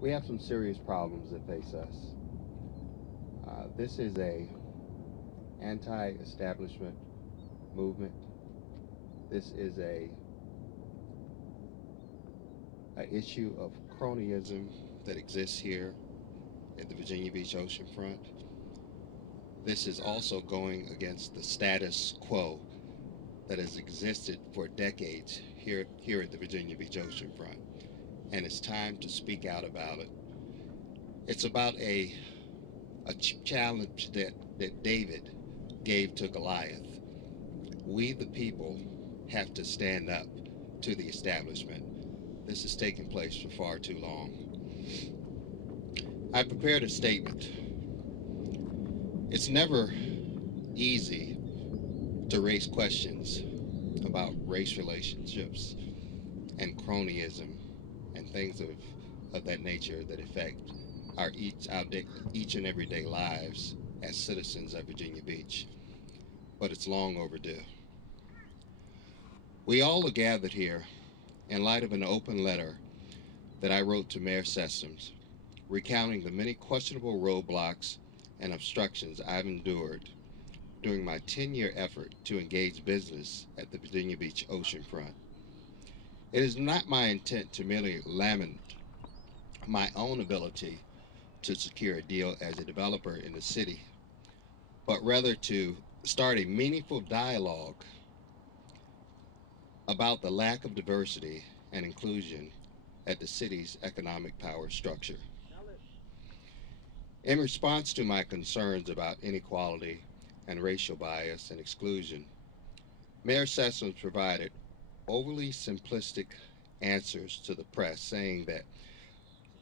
We have some serious problems that face us. This is a anti-establishment movement. This is a issue of cronyism that exists here at the Virginia Beach oceanfront. This is also going against the status quo that has existed for decades here at the Virginia Beach oceanfront, and it's time to speak out about it. It's about a challenge that David gave to Goliath. We, the people, have to stand up to the establishment. This has taken place for far too long. I prepared a statement. It's never easy to raise questions about race relationships and cronyism and things of that nature that affect each and everyday lives as citizens of Virginia Beach. But it's long overdue. We all are gathered here in light of an open letter that I wrote to Mayor Sessoms, recounting the many questionable roadblocks and obstructions I've endured during my 10-year effort to engage business at the Virginia Beach oceanfront. It is not my intent to merely lament my own ability to secure a deal as a developer in the city, but rather to start a meaningful dialogue about the lack of diversity and inclusion at the city's economic power structure. In response to my concerns about inequality and racial bias and exclusion, Mayor Sessoms provided overly simplistic answers to the press, saying that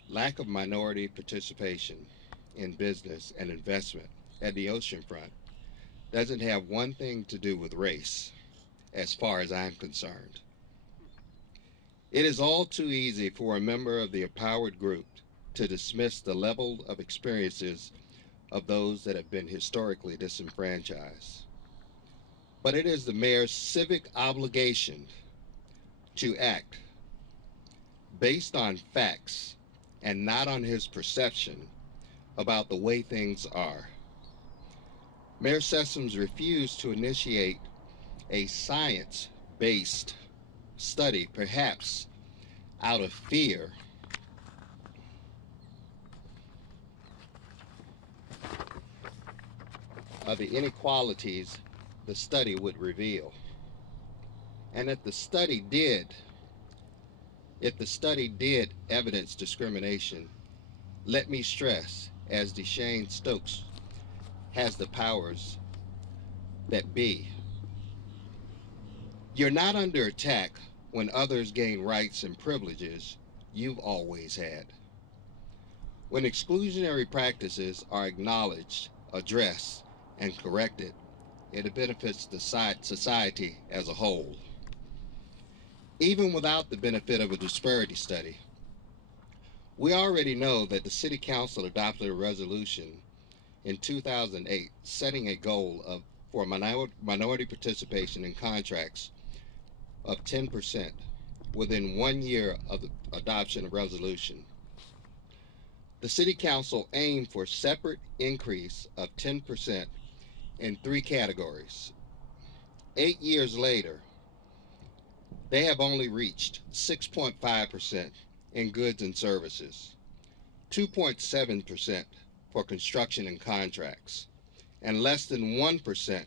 lack of minority participation in business and investment at the oceanfront doesn't have one thing to do with race, as far as I'm concerned. It is all too easy for a member of the empowered group to dismiss the level of experiences of those that have been historically disenfranchised. But it is the mayor's civic obligation to act based on facts and not on his perception about the way things are. Mayor Sessoms refused to initiate a science based study, perhaps out of fear of the inequalities the study would reveal. And if the study did evidence discrimination, let me stress, as DeShane Stokes has the powers that be, you're not under attack when others gain rights and privileges you've always had. When exclusionary practices are acknowledged, addressed, and corrected, it benefits the society as a whole. Even without the benefit of a disparity study, we already know that the City Council adopted a resolution in 2008 setting a goal for minority participation in contracts of 10% within 1 year of the adoption of resolution. The City Council aimed for a separate increase of 10% in three categories. 8 years later, they have only reached 6.5% in goods and services, 2.7% for construction and contracts, and less than 1%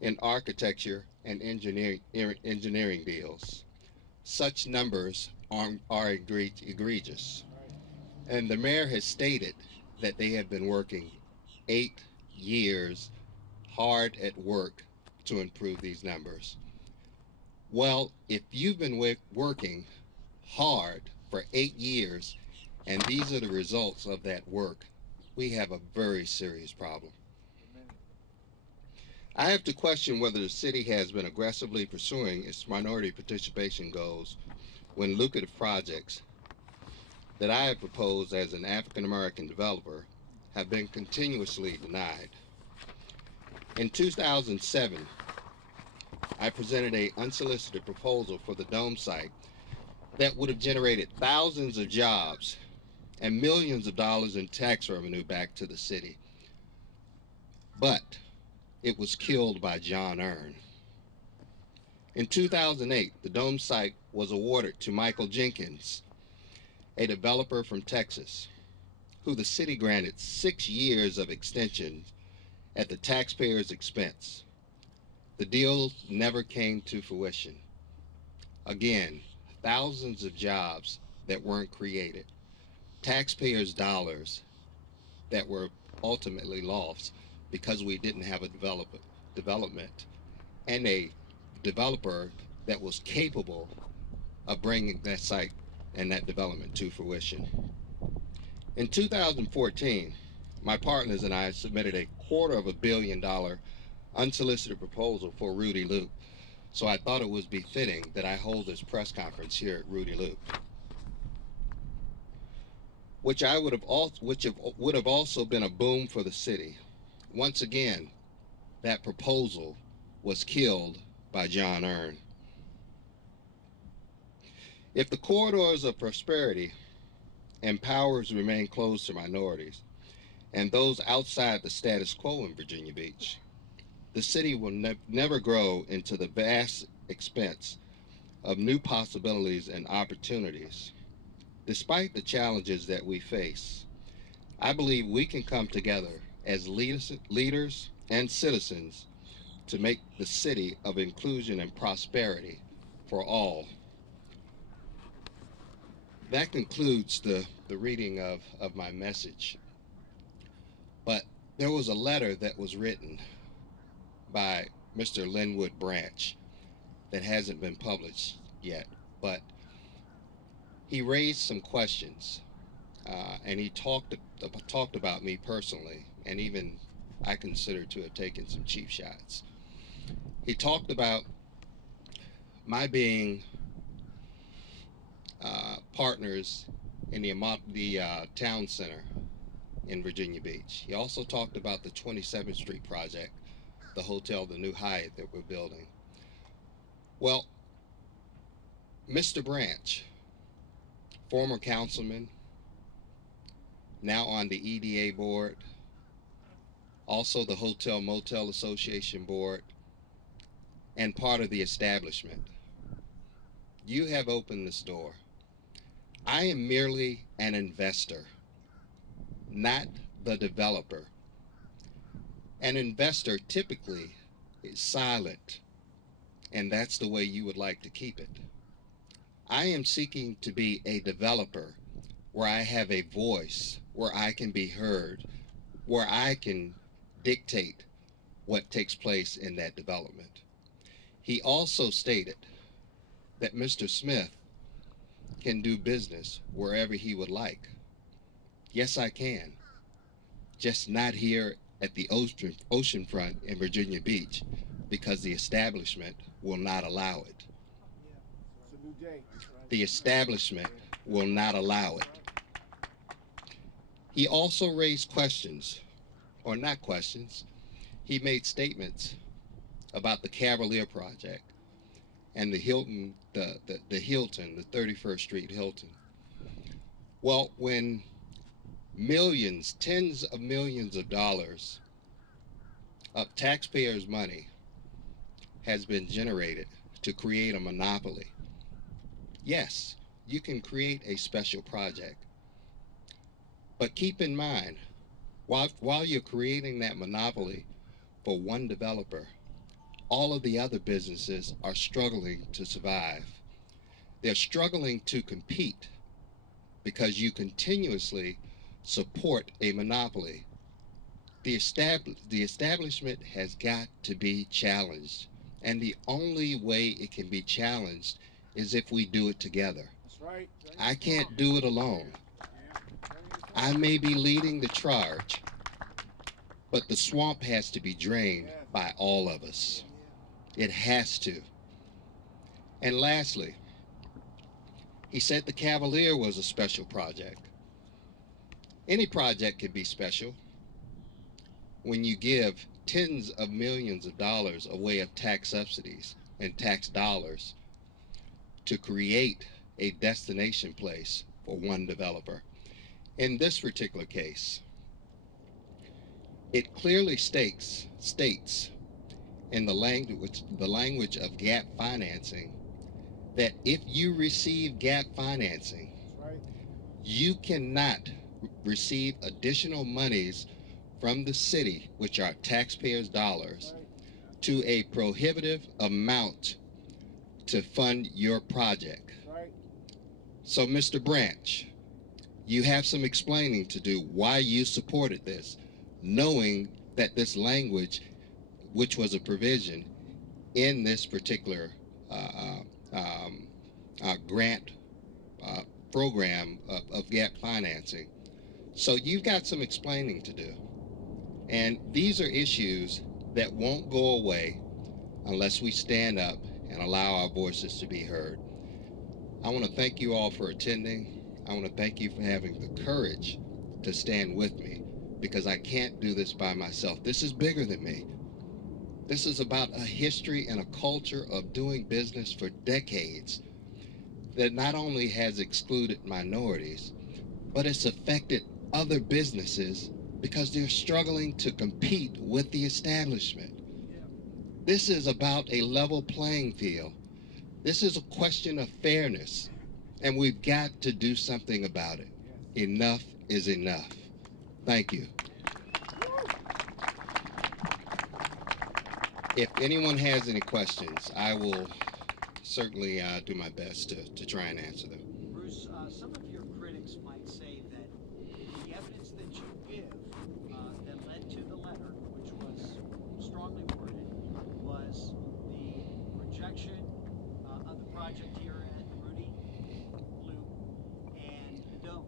in architecture and engineering deals. Such numbers are egregious. And the mayor has stated that they have been working 8 years hard at work to improve these numbers. Well, if you've been working hard for 8 years and these are the results of that work, we have a very serious problem. I have to question whether the city has been aggressively pursuing its minority participation goals when lucrative projects that I have proposed as an African American developer have been continuously denied. In 2007, I presented an unsolicited proposal for the Dome site that would have generated thousands of jobs and millions of dollars in tax revenue back to the city. But it was killed by John Earn. In 2008, the Dome site was awarded to Michael Jenkins, a developer from Texas, who the city granted 6 years of extension at the taxpayers' expense. The deal never came to fruition. Again, thousands of jobs that weren't created, taxpayers' dollars that were ultimately lost because we didn't have a development and a developer that was capable of bringing that site and that development to fruition. In 2014, my partners and I submitted a $250 million unsolicited proposal for Rudy Loop. So I thought it would be fitting that I hold this press conference here at Rudy Loop, which would have also been a boom for the city. Once again, that proposal was killed by John Earn. If the corridors of prosperity and powers remain closed to minorities and those outside the status quo in Virginia Beach, the city will never grow into the vast expense of new possibilities and opportunities. Despite the challenges that we face, I believe we can come together as leaders and citizens to make the city of inclusion and prosperity for all. That concludes the reading of my message. But there was a letter that was written by Mr. Linwood Branch that hasn't been published yet, but he raised some questions, and he talked about me personally, and even I consider to have taken some cheap shots. He talked about my being partners in the town center in Virginia Beach. He also talked about the 27th Street project, the hotel, the new Hyatt that we're building. Well, Mr. Branch, former councilman, now on the EDA board, also the Hotel Motel Association board, and part of the establishment. You have opened this door. I am merely an investor, not the developer. An investor typically is silent, and that's the way you would like to keep it. I am seeking to be a developer where I have a voice, where I can be heard, where I can dictate what takes place in that development. He also stated that Mr. Smith can do business wherever he would like. Yes, I can. Just not here at the oceanfront in Virginia Beach, because the establishment will not allow it. The establishment will not allow it. He also raised questions, or not questions, he made statements about the Cavalier project and the Hilton, the Hilton, the 31st Street Hilton. Well, when millions, tens of millions of dollars of taxpayers' money has been generated to create a monopoly, yes, you can create a special project. But keep in mind, while you're creating that monopoly for one developer, all of the other businesses are struggling to survive. They're struggling to compete because you continuously support a monopoly. The establishment has got to be challenged, and the only way it can be challenged is if we do it together. That's right. I can't do it alone. I may be leading the charge, but the swamp has to be drained by all of us. It has to. And lastly, he said the Cavalier was a special project. Any project can be special when you give tens of millions of dollars away of tax subsidies and tax dollars to create a destination place for one developer. In this particular case, it clearly states in the language of gap financing that if you receive gap financing, Right. you cannot receive additional monies from the city, which are taxpayers' dollars, Right. to a prohibitive amount to fund your project. Right. So, Mr. Branch, you have some explaining to do why you supported this, knowing that this language, which was a provision in this particular uh, um, grant uh, program of gap financing. So you've got some explaining to do. And these are issues that won't go away unless we stand up and allow our voices to be heard. I want to thank you all for attending. I want to thank you for having the courage to stand with me because I can't do this by myself. This is bigger than me. This is about a history and a culture of doing business for decades that not only has excluded minorities, but it's affected other businesses because they're struggling to compete with the establishment. This is about a level playing field. This is a question of fairness, and we've got to do something about it. Enough is enough. Thank you. If anyone has any questions, I will certainly do my best to try and answer them. Bruce, some of your critics might say that the evidence that you give that led to the letter, which was strongly worded, was the rejection of the project here at Rudy Loop and the Dome.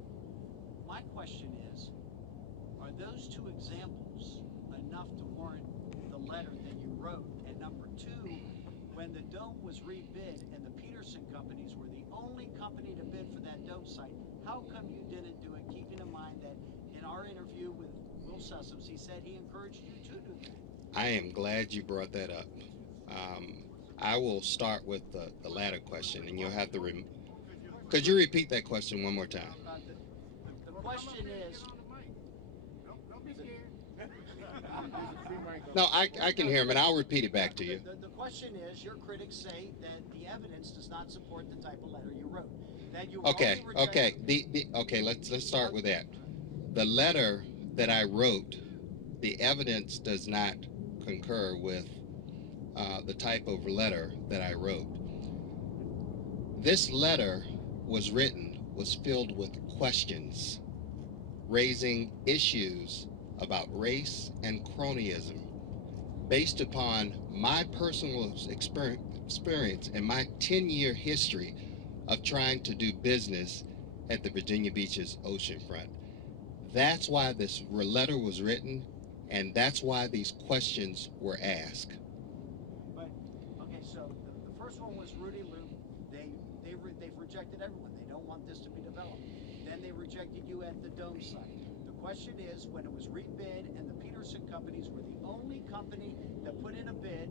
My question is, are those two examples enough to warrant the letter that you wrote? And number two, when the Dome was rebid and the Peterson companies were the only company to bid for that Dome site, how come you didn't do it, keeping in mind that in our interview with Will Sessoms, he said he encouraged you to do that? I am glad you brought that up. I will start with the latter question, and you'll have to. Could you repeat that question one more time? The question is, No, I can hear him, and I'll repeat it back to you. the question is, your critics say that the evidence does not support the type of letter you wrote. That you Okay, wrongly rejected- okay. Okay. Let's start with that. The letter that I wrote, the evidence does not concur with the type of letter that I wrote. This letter was filled with questions, raising issues about race and cronyism based upon my personal experience and my 10-year history of trying to do business at the Virginia Beach's oceanfront. That's why this letter was written, and that's why these questions were asked. But okay, so the first one was Rudy Loop. They've rejected everyone. They don't want this to be developed. Then they rejected you at the Dome site. The question is, when it was rebid and the Peterson companies were the only company that put in a bid,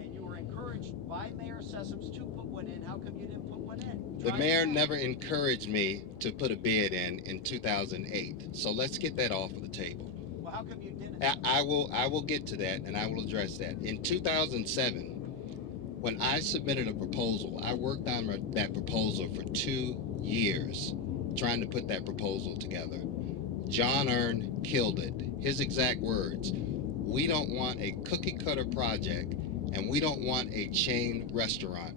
and you were encouraged by Mayor Sessoms to put one in, how come you didn't put one in? The mayor never encouraged me to put a bid in 2008. So let's get that off of the table. Well, how come you didn't? I will get to that, and I will address that. In 2007, when I submitted a proposal, I worked on that proposal for 2 years, trying to put that proposal together. John Earn killed it. His exact words: "We don't want a cookie cutter project, and we don't want a chain restaurant."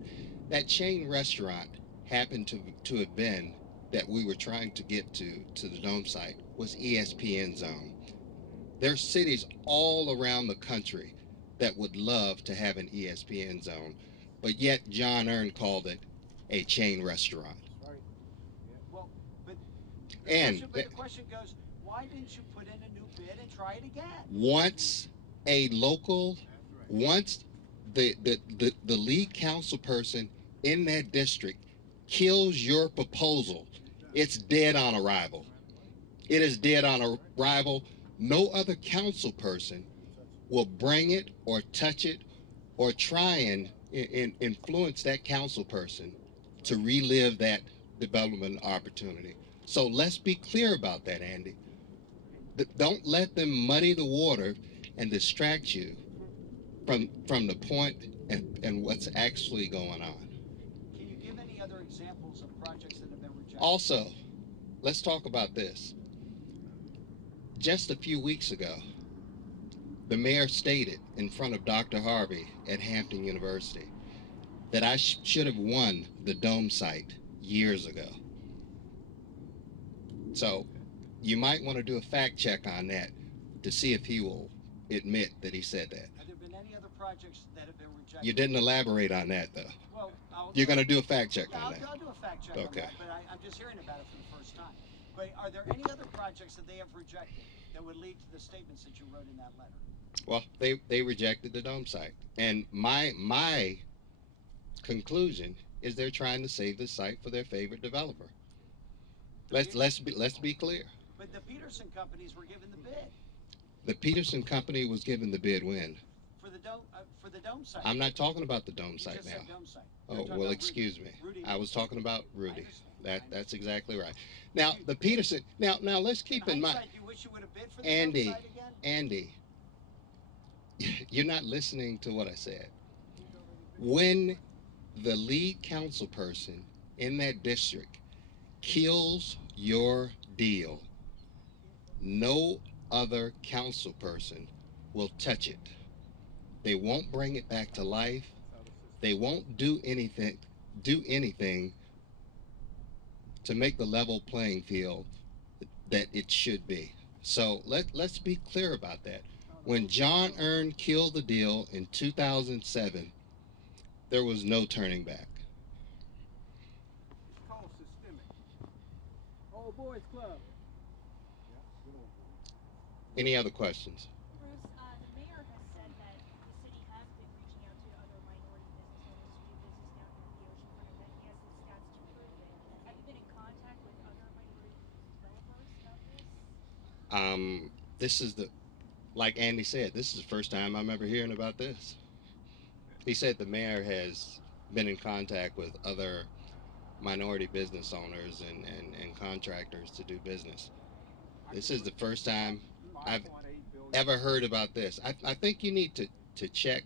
That chain restaurant happened to have been that we were trying to get to the Dome site was ESPN Zone. There's cities all around the country that would love to have an ESPN Zone, but yet John Earn called it a chain restaurant. Right. Yeah. Well, but And the question goes, why didn't you put in a new bid and try it again? once a local, once the lead council person in that district kills your proposal, it's dead on arrival. It is dead on arrival. No other council person will bring it or touch it or try and influence that council person to relive that development opportunity. So let's be clear about that, Andy. Don't let them muddy the water and distract you from the point and what's actually going on. Can you give any other examples of projects that have been rejected? Also, let's talk about this. Just a few weeks ago, the mayor stated in front of Dr. Harvey at Hampton University that I should have won the dome site years ago. So you might want to do a fact check on that to see if he will admit that he said that. Have there been any other projects that have been rejected? You didn't elaborate on that, though. Well, You're going to do a fact check yeah, on that. I'll do a fact check on Okay. that, but I'm just hearing about it for the first time. But are there any other projects that they have rejected that would lead to the statements that you wrote in that letter? Well, they rejected the dome site, and my conclusion is they're trying to save the site for their favorite developer. Let's be clear. But the Peterson companies were given the bid The Peterson company was given the bid when? for the dome site. I'm not talking about the dome You site just now. said dome site. Oh, You're talking well, about excuse me. Rudy. I was talking about I Rudy. understand. That's exactly right. Now, the Peterson, now let's keep in mind, hindsight, you wish you would have bid for the Andy. dome site again? Andy, you're not listening to what I said. When the lead council person in that district kills your deal, no other council person will touch it. They won't bring it back to life. They won't do anything to make the level playing field that it should be. So let's be clear about that. When John Earn killed the deal in 2007, there was no turning back. It's called systemic. Old boys club. Any other questions? Bruce, the mayor has said that the city has been reaching out to other minority business owners to do business down here in the oceanfront event. He has the stats to prove it. Have you been in contact with other minority developers about this? This is like Andy said, this is the first time I'm ever hearing about this. He said the mayor has been in contact with other minority business owners and contractors to do business. This is the first time I've ever heard about this. I think you need to check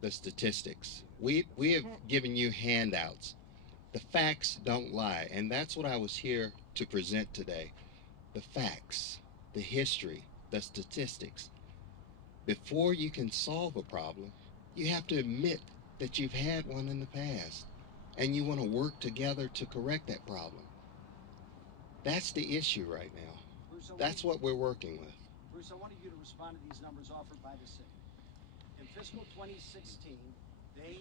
the statistics. We have given you handouts. The facts don't lie, and that's what I was here to present today. The facts, the history, the statistics. Before you can solve a problem, you have to admit that you've had one in the past, and you want to work together to correct that problem. That's the issue right now. Bruce, That's what we're working with. Bruce, I wanted you to respond to these numbers offered by the city. In fiscal 2016, they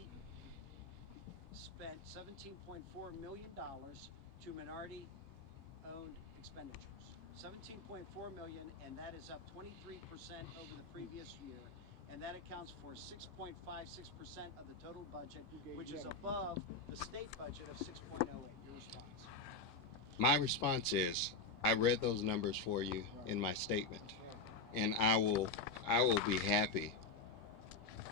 spent $17.4 million to minority-owned expenditures. $17.4 million, and that is up 23% over the previous year, and that accounts for 6.56% of the total budget, which is above the state budget of 6.08. Your response? My response is, I read those numbers for you in my statement, and I will be happy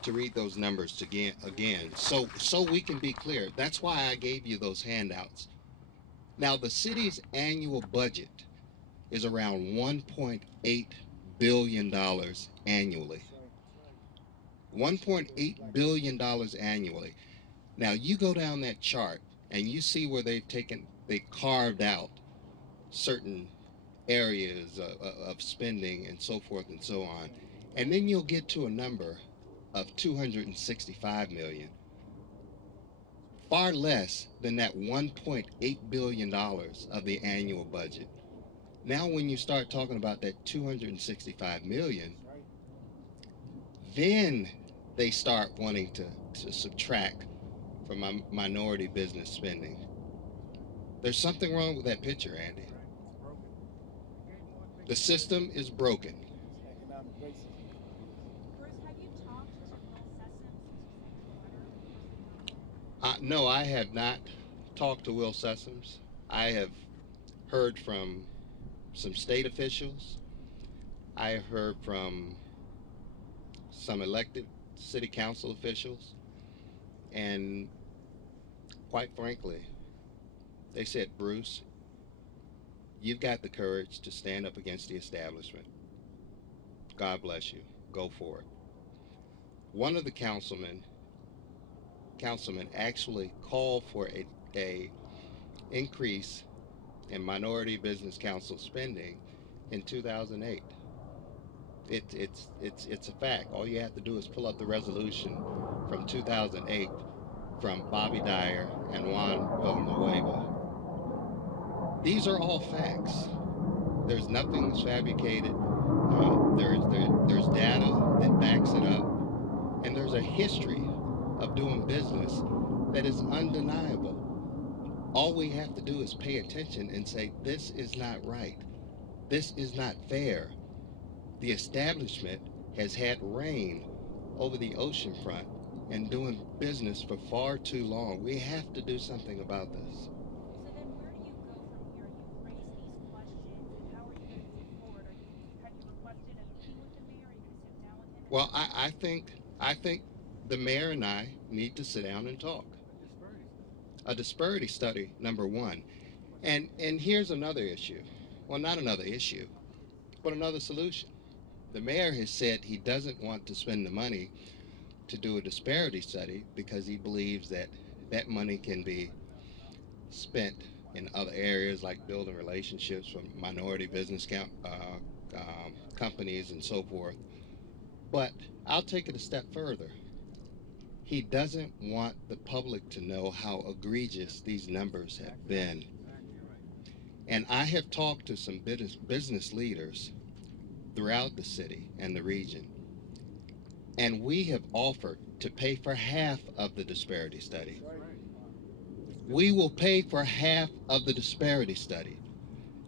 to read those numbers again, so we can be clear. That's why I gave you those handouts. Now, the city's annual budget is around $1.8 billion annually. $1.8 billion annually. Now, you go down that chart and you see where they carved out certain areas of spending and so forth and so on. And then you'll get to a number of 265 million. Far less than that $1.8 billion of the annual budget. Now when you start talking about that 265 million, then they start wanting to subtract from minority business spending. There's something wrong with that picture, Andy. The system is broken. Bruce, have you talked to Will Sessoms since you sent the letter? No, I have not talked to Will Sessoms. I have heard from some state officials. I have heard from some elected city council officials. And quite frankly, they said, Bruce, You've got the courage to stand up against the establishment. God bless you. Go for it. One of the councilmen actually called for a increase in minority business council spending in 2008. It's a fact. All you have to do is pull up the resolution from 2008 from Bobby Dyer and Juan Villanueva. These are all facts. There's nothing that's fabricated. There's data that backs it up, and there's a history of doing business that is undeniable. All we have to do is pay attention and say, this is not right. This is not fair. The establishment has had reign over the ocean front and doing business for far too long. We have to do something about this. So then where do you go from here? You've raised these questions, and how are you going to move forward? Have you requested a meeting with the mayor? Are you going to sit down with him? Well, I think the mayor and I need to sit down and talk. A disparity study, number one. And here's another issue. Well, not another issue, but another solution. The mayor has said he doesn't want to spend the money to do a disparity study because he believes that that money can be spent in other areas like building relationships with minority business companies and so forth. But I'll take it a step further. He doesn't want the public to know how egregious these numbers have been. And I have talked to some business leaders throughout the city and the region, and we have offered to pay for half of the disparity study. We will pay for half of the disparity study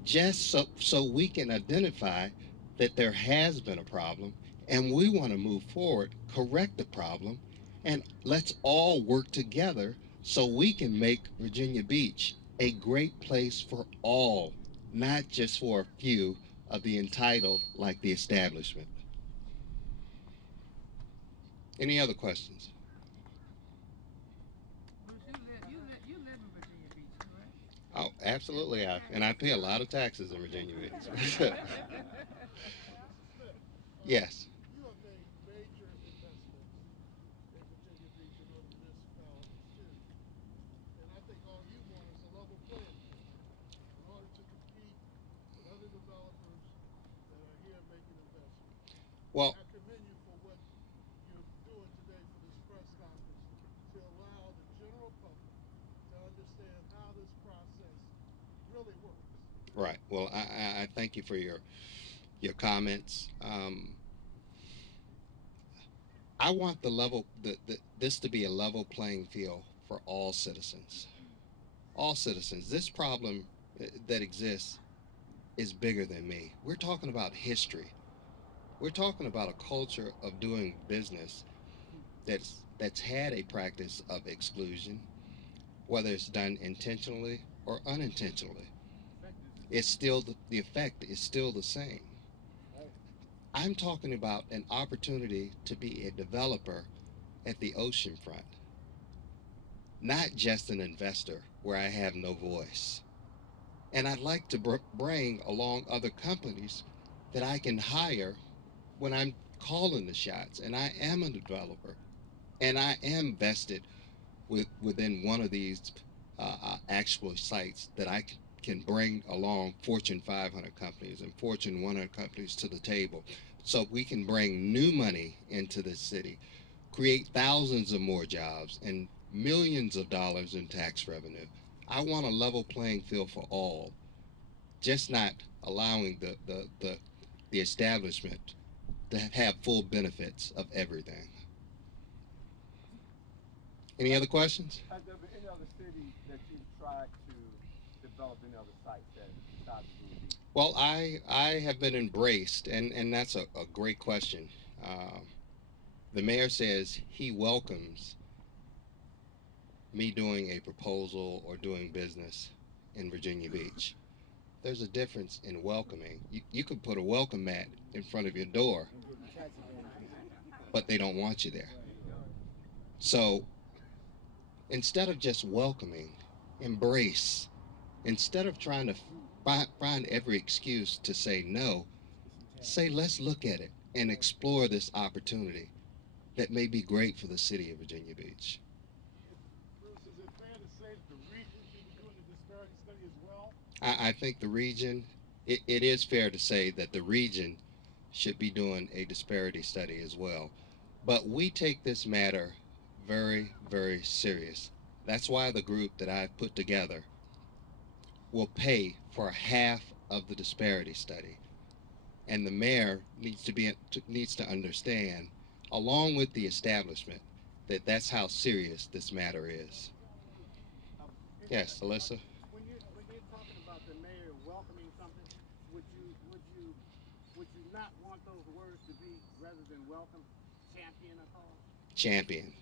just so we can identify that there has been a problem, and we want to move forward, correct the problem, and let's all work together so we can make Virginia Beach a great place for all, not just for a few of the entitled like the establishment. Any other questions? Bruce, you live in Virginia Beach, correct? Oh, absolutely. And I pay a lot of taxes in Virginia Beach. Yes. You have made major investments in Virginia Beach and other municipalities too. And I think all you want is a level playing field in order to compete with other developers that are here making investments. Well, I commend you for what you're doing today for this press conference to allow the general public to understand how this process really works. right. Well, I thank you for your comments. I want this to be a level playing field for all citizens. All citizens. This problem that exists is bigger than me. We're talking about history. We're talking about a culture of doing business that's had a practice of exclusion, whether it's done intentionally or unintentionally. It's still the effect is still the same. I'm talking about an opportunity to be a developer at the ocean front, not just an investor where I have no voice. And I'd like to bring along other companies that I can hire when I'm calling the shots. And I am a developer, and I am vested within one of these actual sites that I can bring along Fortune 500 companies and Fortune 100 companies to the table, so we can bring new money into the city, create thousands of more jobs and millions of dollars in tax revenue. I want a level playing field for all, just not allowing the establishment to have full benefits of everything. Any other questions? Has there been any other city that you've tried to develop any other sites that besides Virginia Beach? Well, I have been embraced, and that's a great question. The mayor says he welcomes me doing a proposal or doing business in Virginia Beach. There's a difference in welcoming. You could put a welcome mat in front of your door, but they don't want you there. So instead of just welcoming, embrace. Instead of trying to find every excuse to say no. Say, let's look at it and explore this opportunity that may be great for the city of Virginia Beach. Bruce, is it fair to say that the region should be doing the disparity study as well? I think the region, it is fair to say that the region should be doing a disparity study as well. But we take this matter very, very serious. That's why the group that I put together will pay for half of the disparity study. And the mayor needs to understand, along with the establishment, that that's how serious this matter is. Yes, Alyssa? When you're talking about the mayor welcoming something, would you not want those words to be, rather than welcome, champion a cause? Champion,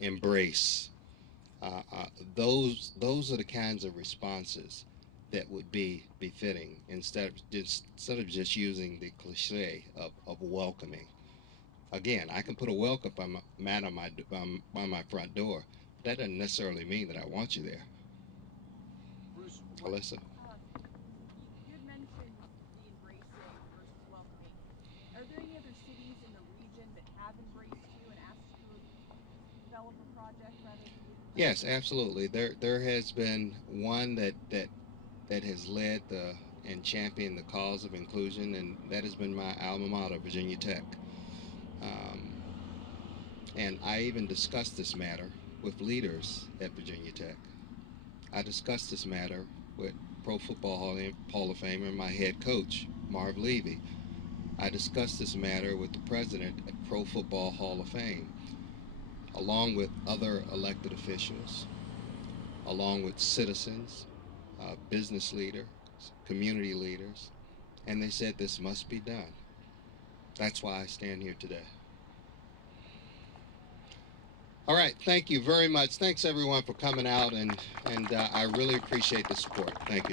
embrace. Those are the kinds of responses that would be befitting instead of just using the cliche of welcoming. Again, I can put a welcome mat on my front door. That doesn't necessarily mean that I want you there. Bruce, Alyssa? You had mentioned the embracing versus welcoming. Are there any other cities in the region that have embraced you and asked you to develop a project rather than you? Yes, absolutely. There has been one that has led and championed the cause of inclusion, and that has been my alma mater, Virginia Tech. And I even discussed this matter with leaders at Virginia Tech. I discussed this matter with Pro Football Hall of Famer, my head coach, Marv Levy. I discussed this matter with the president at Pro Football Hall of Fame, along with other elected officials, along with citizens, business leaders, community leaders, and they said this must be done. That's why I stand here today. All right, thank you very much. Thanks everyone for coming out, and I really appreciate the support. Thank you.